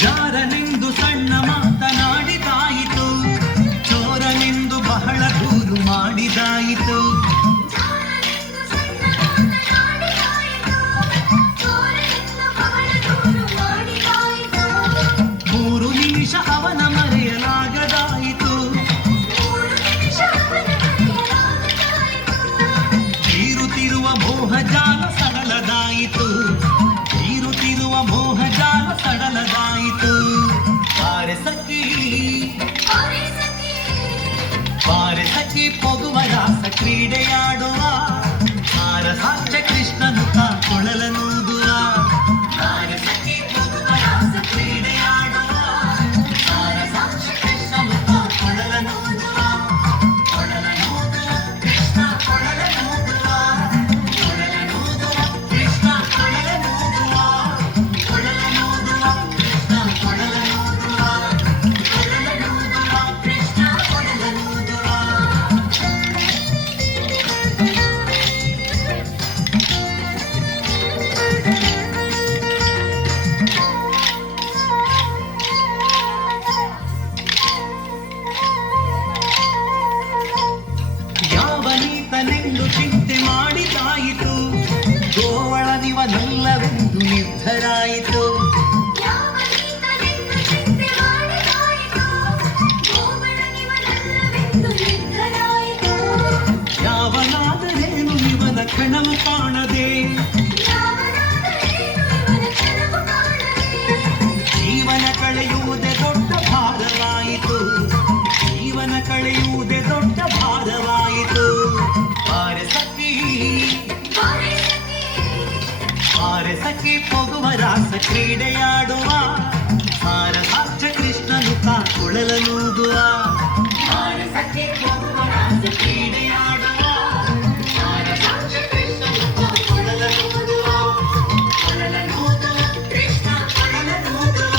ಜಾರನೆಂದು ಸಣ್ಣ ಮಾತನಾಡಿದಾಯಿತು, ಚೋರನೆಂದು ಬಹಳ ದೂರು ಮಾಡಿದಾಯಿತು. ಮೂರು ನಿಮಿಷ ಅವನ ಮರೆಯಲಾಗದಾಯಿತು, ಬೀರುತ್ತಿರುವ ಮೋಹಜಾಲ ಸಡಲದಾಯಿತು, ಬೀರುತ್ತಿರುವ ಮೋಹಜಾಲ ಸಡಲದಾಯಿತು. ಬಾರೆ ಸಖಿ ಪೊಗುವ ರಾಸ ಕ್ರೀಡೆಯಾಡುವ, ಸಾರಸಾಕ್ಷ ಕೃಷ್ಣನು ಕೊಳಲನೂದುವ. ಬಾರೆ ಸಖಿ ಪೊಗುವ ರಾಸ ಕ್ರೀಡೆಯಾಡುವ, ಸಾರಸಾಕ್ಷ ಕೃಷ್ಣನು ಕೊಳಲನೂದುವ. ಕೊಳಲನೂದುವ ಕೃಷ್ಣ ಕೊಳಲನೂದುವ, ಕೊಳಲನೂದುವ ಕೃಷ್ಣ ಕೊಳಲನೂದುವ, ಕೊಳಲನೂದುವ ಕೃಷ್ಣ ಕೊಳಲನೂದುವ, ಕೊಳಲನೂದುವ ಕೃಷ್ಣ ಕೊಳಲನೂದುವ. ಯಾವನೀತನೆಂದು ಚಿಂತೆ ಮಾಡಿದಾಯಿತು, ಗೋವಳನಿವನಲ್ಲವೆಂದು ನಿರ್ಧರಾಯಿತು. ಯಾವನಾದರೇನು ಇವನ ಕಣವು ಕಾಣದೆ, ಜೀವನ ಕಳೆಯುವುದೇ ದೊಡ್ಡ ಭಾರವಾಯಿತು, ಜೀವನ ಕಳೆಯುವುದೇ ದೊಡ್ಡ ಭಾರವಾಯಿತು. ಬಾರೆ ಸಖಿ ಪೊಗುವ ರಾಸ ಕ್ರೀಡೆಯಾಡುವ, ಸಾರಸಾಕ್ಷ ಕೃಷ್ಣನು ಕೊಳಲನೂದುವ. ಬಾರೆ ಸಖಿ ಪೊಗುವ ರಾಸ ಕ್ರೀಡೆಯಾಡುವ, ಸಾರಸಾಕ್ಷ ಕೃಷ್ಣನು ಕೊಳಲನೂದುವ. ಕೊಳಲನೂದುವ ಕೃಷ್ಣ ಕೊಳಲನೂದುವ,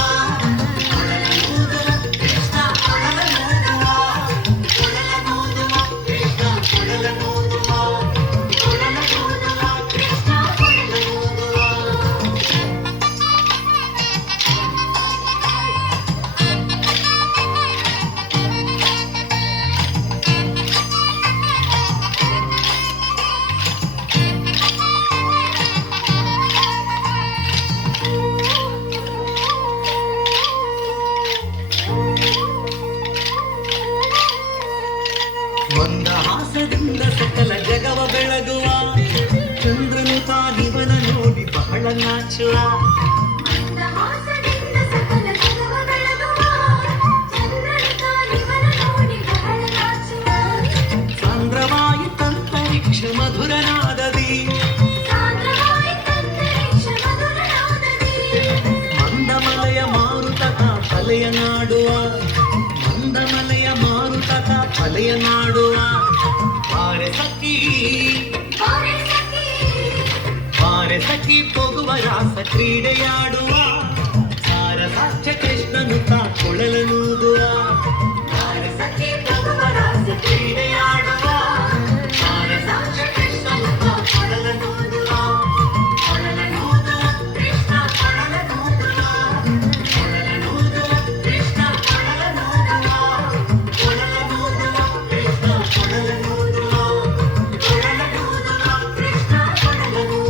ಕೊಳಲನೂದುವ ಕೃಷ್ಣ ಕೊಳಲನೂದುವ, ಕೊಳಲನೂದುವ ಕೃಷ್ಣ ಕೊಳಲನೂದುವ, ಕೊಳಲನೂದುವ ಕೃಷ್ಣ ಕೊಳಲನೂದುವ. ಮಂದಹಾಸದಿಂದ ಸಕಲ ಜಗವ ಬೆಳಗುವ, ಚಂದ್ರನು ತಾನಿವನ ನೋಡಿ ಬಹಳ ನಾಚುವ. ಸಾಂದ್ರವಾಯಿತಂತರಿಕ್ಷ ಮಧುರನಾದದಿ, ಮಂದಮಲಯ ಮಾರುತಕ ತಲೆಯ ನಾಡುವ, ಮಂದಮಲಯ ಮಾರುತಕ ತಲೆಯ ನಾಡುವ. ಬಾರೆ ಸಖಿ ಪೊಗುವ ರಾಸ ಕ್ರೀಡೆಯಾಡುವ, ಸಾರಸಾಕ್ಷ ಕೃಷ್ಣನು ಕೊಳಲನೂದುವ. ಬಾರೆ ಸಖಿ ಪೊಗುವ ರಾಸ ಕ್ರೀಡೆಯಾಡುವ, ಸಾರಸಾಕ್ಷ ಕೃಷ್ಣನು ಕೊಳಲನೂದುವ. ಕೊಳಲನೂದುವ ಕೃಷ್ಣ ಕೊಳಲನೂದುವ, ಕೊಳಲನೂದುವ ಕೃಷ್ಣ ಕೊಳಲನೂದುವ, ಕೊಳಲನೂದುವ ಕೃಷ್ಣ ಕೊಳಲನೂದುವ, ಕೊಳಲನೂದುವ ಕೃಷ್ಣ ಕೊಳಲನೂದುವ.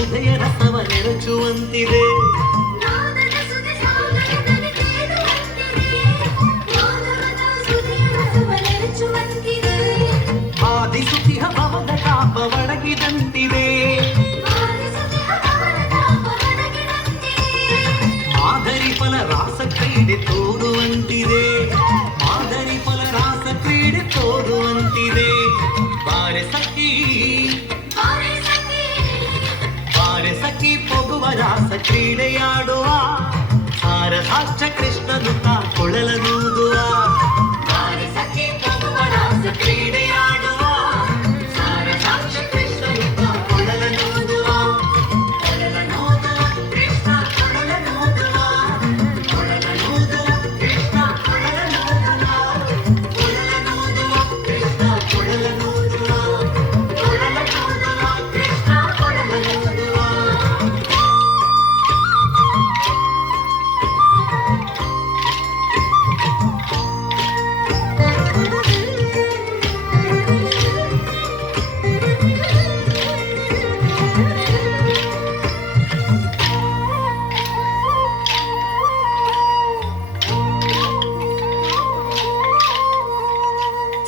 ಸುಧೆಯ ರಸವ ನೆರಚುವಂತಿದೆ. ನಾದದ ಸುಧೆ ಸಾಗರದಲ್ಲಿ ತೇಲುವಂತಿದೆ. ಮಾನವದ ಸುಧೆಯ ರಸವ ನೆರಚುವಂತಿದೆ. ಆದಿಸುತಿಹ ಭವದ ತಾಪ ಒಣಗಿದಂತಿದೆ. ಆಲಿಸುತ್ತಿಹ ಅವನ ತಾಪ ಒಣಗಿದಂತಿದೆ. ಮಾದರಿ ಫಲ ರಾಸ ಕ್ರೀಡೆ ತೋರುವಂತಿದೆ. ಮಾದರಿ ಫಲ ರಾಸ ಕ್ರೀಡೆ ತೋರುವಂತಿದೆ. ಬಾರೆ ಸಖಿ ಬಾರೆ ಸಖಿ, ಬಾರೆ ಸಖಿ ಹೋಗುವ ರಾಸ ಕ್ರೀಡೆಯಾಡುವ. ಸಾರಸಾಕ್ಷ ಕೃಷ್ಣನು ತಾ ಕೊಳಲನೂದುವ. ಬಾರೆ ಸಖಿ ಹೋಗುವ ರಾಸ ಕ್ರೀಡೆಯಾಡುವ. ಸಾರಸಾಕ್ಷ ಕೃಷ್ಣನು ತಾ ಕೊಳಲನೂದುವ. ಕೊಳಲನೂದುವ ಕೃಷ್ಣ ಕೊಳಲನೂದುವ. ಕೊಳಲನೂದುವ ಕೃಷ್ಣ ಕೊಳಲನೂದುವ. ಕೊಳಲನೂದುವ ಕೃಷ್ಣ ಕೊಳಲನೂದುವ. ಕೊಳಲನೂದುವ ಕೃಷ್ಣ ಕೊಳಲನೂದುವ.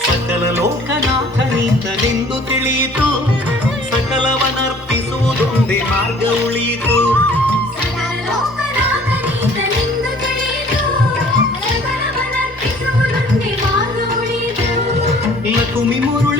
ಸಕಲ ಲೋಕನಾಥನೀತನೆಂದು ತಿಳಿಯಿತು. ಸಕಲವನರ್ಪಿಸುವುದೊಂದೇ ಮಾರ್ಗ ಉಳಿಯಿತು. ಸಕಲ ಲೋಕನಾಥನೀತನೆಂದು ತಿಳಿಯಿತು. ಸಕಲವನರ್ಪಿಸುವುದೊಂದೇ ಮಾರ್ಗ ಉಳಿಯಿತು. ಲಕುಮಿ ಮುರುಳಿ